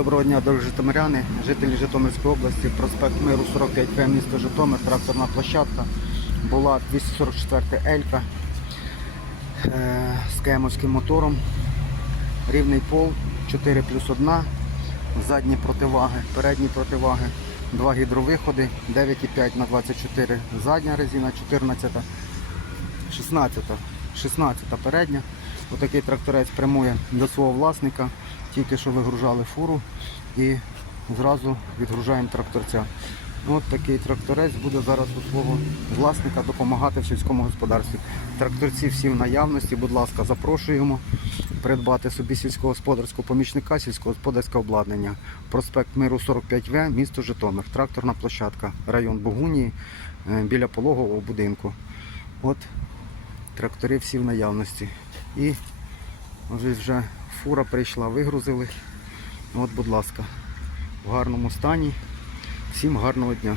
Доброго дня, дорогі житомиряни, жителі Житомирської області, проспект Миру 45В, місто Житомир, тракторна площадка. Була 244 Елька е, з кемовським мотором. Рівний пол 4 плюс 1, задні противаги, передні противаги, два гідровиходи, 9,5 на 24 задня резина, 14, 16, 16 передня. Отакий тракторець прямує до свого власника. Тільки що вигружали фуру і зразу відгружаємо тракторця. От такий тракторець буде зараз у свого власника допомагати в сільському господарстві. Тракторці всі в наявності, будь ласка, запрошуємо придбати собі сільськогосподарського помічника, сільськогосподарське обладнання. Проспект Миру 45В, місто Житомир, тракторна площадка, район Богунії, е, біля пологового будинку. От трактори всі в наявності. І ось вже фура прийшла, вигрузили. От, будь ласка, в гарному стані. Всім гарного дня.